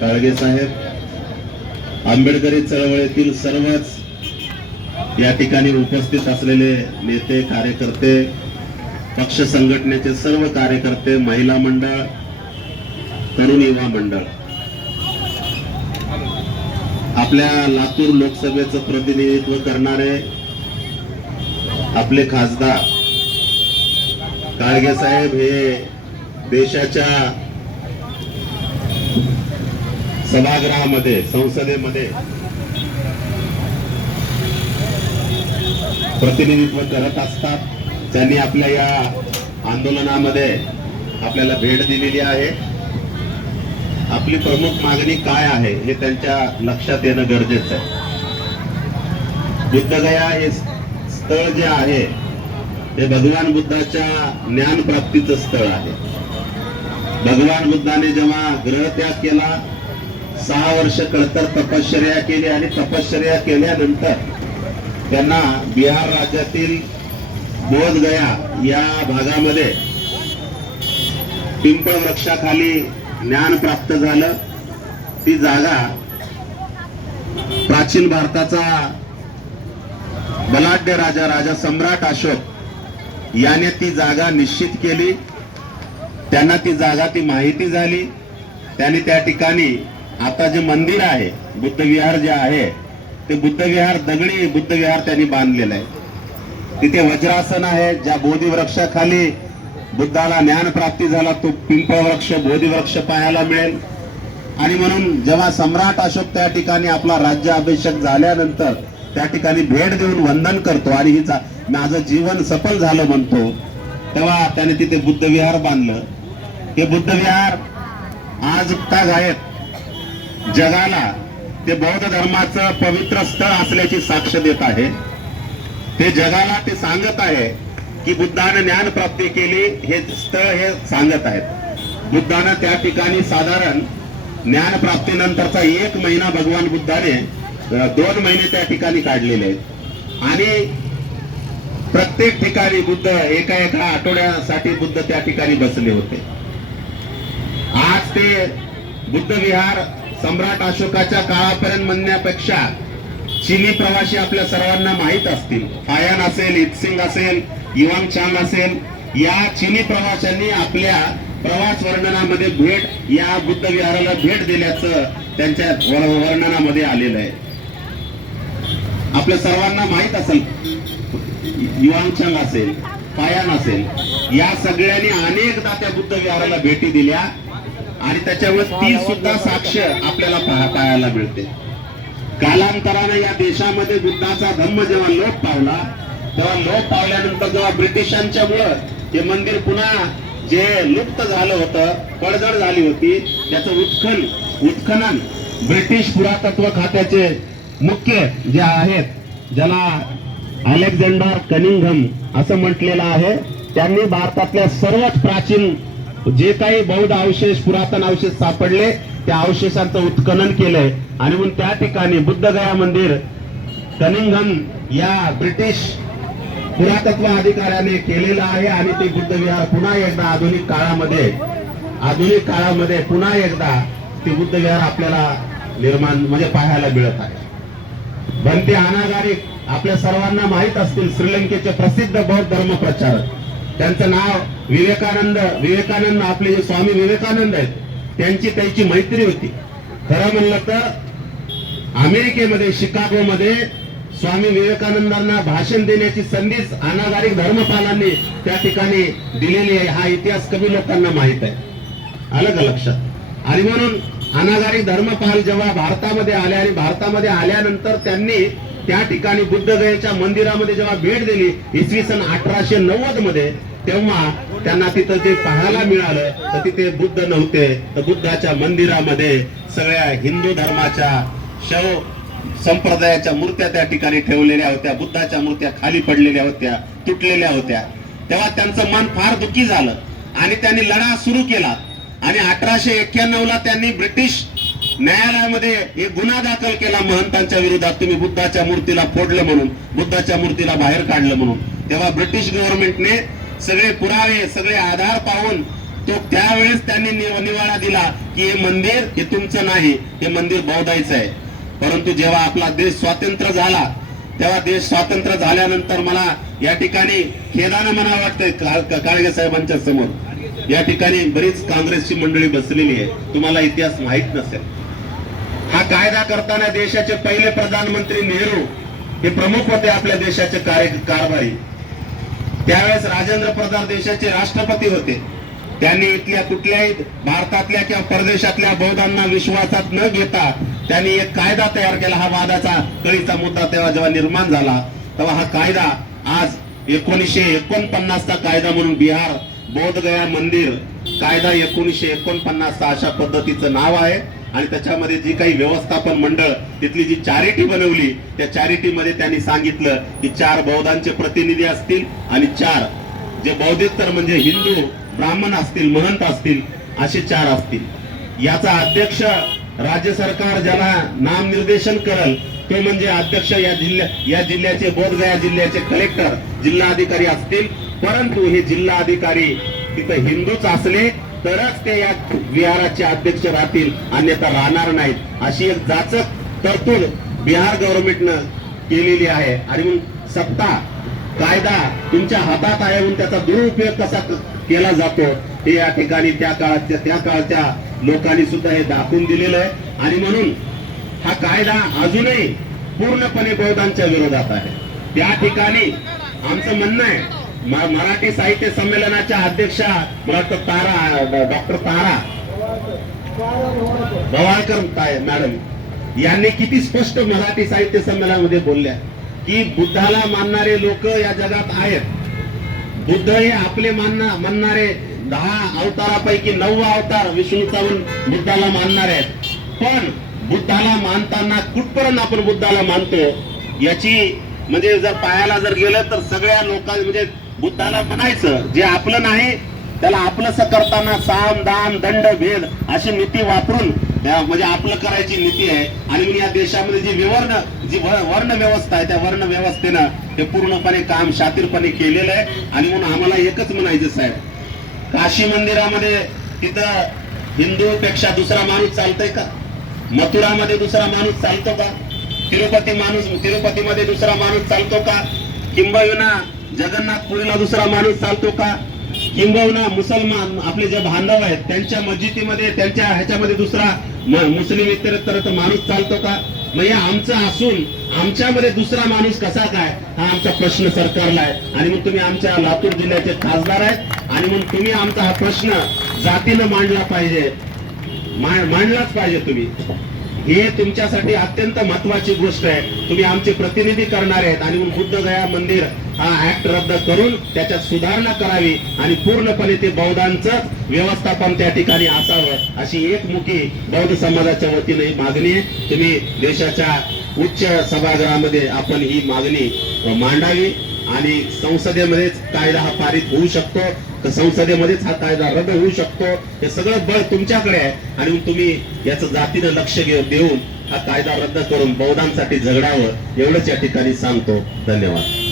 काळगे साहेब आंबेडकरी चळवळीतील सर्वच या ठिकाणी उपस्थित असलेले नेते कार्यकर्ते पक्ष संघटनेचे सर्व कार्यकर्ते महिला मंडळ तरुण युवा मंडळ. आपल्या लातूर लोकसभेचं प्रतिनिधित्व करणारे आपले खासदार काळगे साहेब हे देशाच्या सभागृहामध्ये संसदेमध्ये प्रतिनिधित्व करत असतात. त्यांनी आपल्या या आंदोलनामध्ये आपल्याला भेट दिलेली आहे. आपली प्रमुख मागणी काय आहे हे त्यांच्या लक्षात येणं गरजेचं आहे. बुद्धगया हे स्थळ जे आहे ते भगवान बुद्धाच्या ज्ञानप्राप्तीचं स्थळ आहे. भगवान बुद्धाने जेव्हा ग्रहत्याग केला सहा वर्ष कळतर तपश्चर्या केली आणि तपश्चर्या केल्यानंतर त्यांना बिहार राज्यातील बोधगया या भागामध्ये पिंपळ वृक्षाखाली ज्ञान प्राप्त झालं. ती जागा प्राचीन भारताचा बलाढ्य राजा राजा सम्राट अशोक याने ती जागा निश्चित केली. त्यांना ती जागा ती माहिती झाली. त्यांनी त्या ठिकाणी आता जे मंदिर आहे बुद्ध विहार जे आहे ते बुद्ध विहार दगडी बुद्ध विहार त्यांनी बांधलेलं आहे. तिथे वज्रासन आहे ज्या बोधी वृक्षाखाली बुद्धाला ज्ञान प्राप्ती झाला तो पिंपळ वृक्ष बोधी वृक्ष पाहायला मिळेल. आणि म्हणून जेव्हा सम्राट अशोक त्या ठिकाणी आपला राज्य अभिषेक झाल्यानंतर त्या ठिकाणी भेट देऊन वंदन करतो आणि हिचा माझं जीवन सफल झालं म्हणतो तेव्हा त्याने तिथे बुद्ध विहार बांधलं. हे बुद्ध विहार आज का आहेत जगाला ते बौद्ध धर्माचं पवित्र स्थळ असल्याची साक्ष देत आहे. ते जगाला ते सांगत आहे की बुद्धाने ज्ञान प्राप्ती केली हे स्थळ हे सांगत आहेत. बुद्धानं त्या ठिकाणी साधारण ज्ञान प्राप्तीनंतरचा एक महिना भगवान बुद्धाने दोन महिने त्या ठिकाणी काढलेले आहेत. आणि प्रत्येक ठिकाणी बुद्ध एका एका आठवड्यासाठी बुद्ध त्या ठिकाणी बसले होते. आज ते बुद्ध विहार सम्राट अशोकाच्या काळापर्यंत म्हणण्यापेक्षा चिनी प्रवासी आपल्या सर्वांना माहीत असतील. फायान असेल इतसिंग असेल युवांग चांग असेल या चिनी प्रवाशांनी आपल्या प्रवास वर्णनामध्ये भेट या बुद्ध विहाराला भेट दिल्याचं त्यांच्या वर्णनामध्ये आलेलं आहे. आपल्या सर्वांना माहीत असेल युवांग चांग असेल पायान असेल या सगळ्यांनी अनेकदा त्या बुद्ध विहाराला भेटी दिल्या. आणि त्याच्यावर ती सुद्धा साक्ष आपल्याला पाहायला मिळते. कालांतराने या देशामध्ये बुद्धाचा धम्म जेव्हा लोप पावला तेव्हा लोप पावल्यानंतर जेव्हा ब्रिटिशांच्या मुळे ते मंदिर पुन्हा जे लुप्त झालं होतं पडझड झाली होती त्याचं उत्खन उत्खनन ब्रिटिश पुरातत्व खात्याचे मुख्य जे आहेत ज्याला अलेक्झांडर कनिंगम असं म्हटलेलं आहे त्यांनी भारतातल्या सर्वात प्राचीन जे काही बौद्ध अवशेष पुरातन अवशेष सापडले त्या अवशेषांचं उत्खनन केलंय. आणि म्हणून त्या ठिकाणी बुद्धगया मंदिर कनिंगन या ब्रिटिश पुरातत्व अधिकाऱ्याने केलेलं आहे आणि ते बुद्धविहार पुन्हा एकदा आधुनिक काळामध्ये आधुनिक काळामध्ये पुन्हा एकदा ते बुद्धविहार आपल्याला निर्माण म्हणजे पाहायला मिळत आहे. बनते अनागारी आपल्या सर्वांना माहीत असतील श्रीलंकेचे प्रसिद्ध बौद्ध धर्म प्रचारक त्यांचं नाव विवेकानंद विवेकानंद आपले जे स्वामी विवेकानंद आहेत त्यांची त्यांची मैत्री होती. खरं म्हणलं तर अमेरिकेमध्ये शिकागोमध्ये स्वामी विवेकानंदांना भाषण देण्याची संधीच अनागारिक धर्मपालांनी त्या ठिकाणी दिलेली आहे. हा इतिहास कमी लोकांना माहीत आहे. आलं का लक्षात. आणि म्हणून अनागारिक धर्मपाल जेव्हा भारतामध्ये आले आणि भारतामध्ये आल्यानंतर त्यांनी त्या ठिकाणी बुद्धगयेच्या मंदिरामध्ये जेव्हा भेट दिली इसवी सन अठराशे नव्वदमध्ये तेव्हा त्यांना तिथं जे पाहायला मिळालं तर तिथे बुद्ध नव्हते. तर बुद्धाच्या मंदिरामध्ये सगळ्या हिंदू धर्माच्या शव संप्रदायाच्या मूर्त्या त्या ठिकाणी ठेवलेल्या होत्या बुद्धाच्या मूर्त्या खाली पडलेल्या होत्या तुटलेल्या होत्या. तेव्हा त्यांचं मन फार दुःखी झालं. आणि त्यांनी लढा सुरू केला. आणि अठराशे एक्क्याण्णव ला त्यांनी ब्रिटिश न्यायालयामध्ये एक गुन्हा दाखल केला महंतांच्या विरोधात. तुम्ही बुद्धाच्या मूर्तीला फोडलं म्हणून बुद्धाच्या मूर्तीला बाहेर काढलं म्हणून. तेव्हा ब्रिटिश गव्हर्नमेंटने सगळे पुरावे सगळे आधार पाहून तो त्यावेळेस त्यांनी निवाडा दिला की हे मंदिर हे तुमचं नाही हे मंदिर बौद्धायचं आहे. परंतु जेव्हा आपला देश स्वातंत्र्य झाला तेव्हा देश स्वातंत्र्य झाल्यानंतर मला या ठिकाणी खेदानं म्हणावं वाटतंय काळगे साहेबांच्या समोर. या ठिकाणी बरीच काँग्रेसची मंडळी बसलेली आहे. तुम्हाला इतिहास माहीत नसेल. हा कायदा करताना देशाचे पहिले प्रधानमंत्री नेहरू हे प्रमुख होते आपल्या देशाचे कार्य कारभारी. त्यावेळेस राजेंद्र प्रसाद देशाचे राष्ट्रपती होते. त्यांनी इथल्या कुठल्याही भारतातल्या किंवा परदेशातल्या बौद्धांना विश्वासात न घेता त्यांनी एक कायदा तयार केला. हा वादाचा कळीचा मुद्दा तेव्हा जेव्हा निर्माण झाला तेव्हा हा कायदा आज एकोणीसशे एकोणपन्नासचा कायदा म्हणून बिहार बोधगया मंदिर कायदा एकोणीसशे एकोणपन्नासचा अशा पद्धतीचं नाव आहे. आणि त्याच्यामध्ये जी काही व्यवस्थापन मंडळ तिथली जी चॅरिटी बनवली त्या चॅरिटीमध्ये त्यांनी सांगितलं की चार बौद्धांचे प्रतिनिधी असतील आणि चार जे बौद्धेतर म्हणजे हिंदू ब्राह्मण असतील महंत असतील असे चार असतील. याचा अध्यक्ष राज्य सरकार ज्याला नामनिर्देशन करल ते म्हणजे अध्यक्ष या जिल्ह्या या जिल्ह्याचे बोधगया जिल्ह्याचे कलेक्टर जिल्हा अधिकारी असतील. परंतु हे जिल्हा अधिकारी तिथं हिंदूच असले तरच ते या विहाराचे अध्यक्ष राहतील अन्यथा राहणार नाहीत. अशी एक जाचक तरतूद बिहार गव्हर्नमेंटनं केलेली आहे. आणि मग सत्ता कायदा तुमच्या हातात आहे म्हणून त्याचा दुरुपयोग कसा केला जातो हे या ठिकाणी त्या काळाच्या त्या काळच्या लोकांनी सुद्धा हे दाखवून दिलेलं आहे. आणि म्हणून हा कायदा अजूनही पूर्णपणे बौद्धांच्या विरोधात आहे. त्या ठिकाणी आमचं म्हणणं आहे मराठी साहित्य संमेलनाच्या अध्यक्षा मला वाटतं तारा डॉक्टर तारा. भवाळकर मॅडम यांनी किती स्पष्ट मराठी साहित्य संमेलनामध्ये बोलल्या की बुद्धाला मानणारे लोक या जगात आहेत. बुद्ध हे आपले मानना मानणारे दहा अवतारापैकी नववा अवतार विष्णूचा बुद्धाला मानणारे आहेत. पण बुद्धाला मानताना कुठपर्यंत आपण बुद्धाला मानतो? याची म्हणजे जर पायाला जर गेलं तर सगळ्या लोकांना म्हणजे बुद्धाला म्हणायचं जे आपलं नाही त्याला आपलंस करताना साम दाम दंड भेद अशी नीती वापरून त्या- म्हणजे आपलं करायची नीती आहे. आणि या देशामध्ये जी विवर्ण जी वर्ण व्यवस्था आहे त्या वर्ण व्यवस्थेनं हे पूर्णपणे काम शातीरपणे केलेलं आहे. आणि म्हणून आम्हाला एकच म्हणायचं साहेब काशी मंदिरामध्ये तिथं हिंदू पेक्षा दुसरा माणूस चालतोय का? मथुरामध्ये दुसरा माणूस चालतो का? तिरुपती माणूस तिरुपतीमध्ये दुसरा माणूस चालतो का? किंबहुना जगन्नाथपुरीला दुसरा माणूस चालतो का? किंबहुना मुसलमान आपले जे बांधव आहेत त्यांच्या मस्जिदीमध्ये त्यांच्या ह्याच्यामध्ये दुसरा मुस्लिम इतर माणूस चालतो का? मग हे आमचं असून आमच्यामध्ये दुसरा माणूस कसा काय? हा आमचा प्रश्न सरकारला आहे. आणि मग तुम्ही आमच्या लातूर जिल्ह्याचे खासदार आहेत. आणि मग तुम्ही आमचा हा प्रश्न जातीनं मांडला पाहिजे. मांडलाच पाहिजे तुम्ही. हे तुमच्यासाठी अत्यंत महत्वाची गोष्ट आहे. तुम्ही आमचे प्रतिनिधी करणार आहेत आणि बुद्ध बुद्धगया मंदिर हा ऍक्ट रद्द करून त्याच्यात सुधारणा करावी आणि पूर्णपणे ते बौद्धांचं व्यवस्थापन त्या ठिकाणी असावं अशी एकमुखी बौद्ध समाजाच्या वतीने ही मागणी आहे. तुम्ही देशाच्या उच्च सभागृहामध्ये आपण ही मागणी मांडावी. आणि संसदेमध्येच कायदा हा पारित होऊ शकतो. तर संसदेमध्येच हा कायदा रद्द होऊ शकतो. हे सगळं बळ तुमच्याकडे आहे. आणि तुम्ही याचं जातीनं लक्ष देऊन हा कायदा रद्द करून बौद्धांसाठी झगडावं एवढंच या ठिकाणी सांगतो. धन्यवाद.